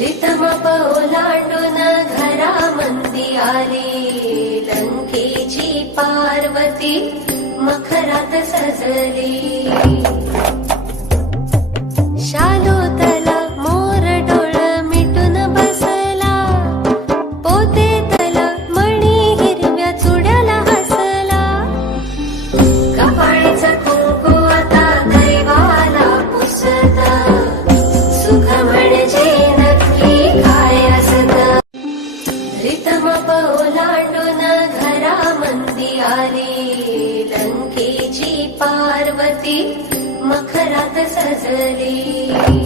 रितम ओलांडून घरामंदी आली, लंकेची पार्वती मखरात सजली. शालोतला मोर डोळ मिटून बसला, पोतेतला मणी हिरव्या चुड्याला हसला. कपाळीचं कुंकू आता दैवाला पुसता, सुख म्हणजे नक्की काय असतं. रितम ओलांडून घरामंदी आली, लंकेची पार्वती मखरात सजली.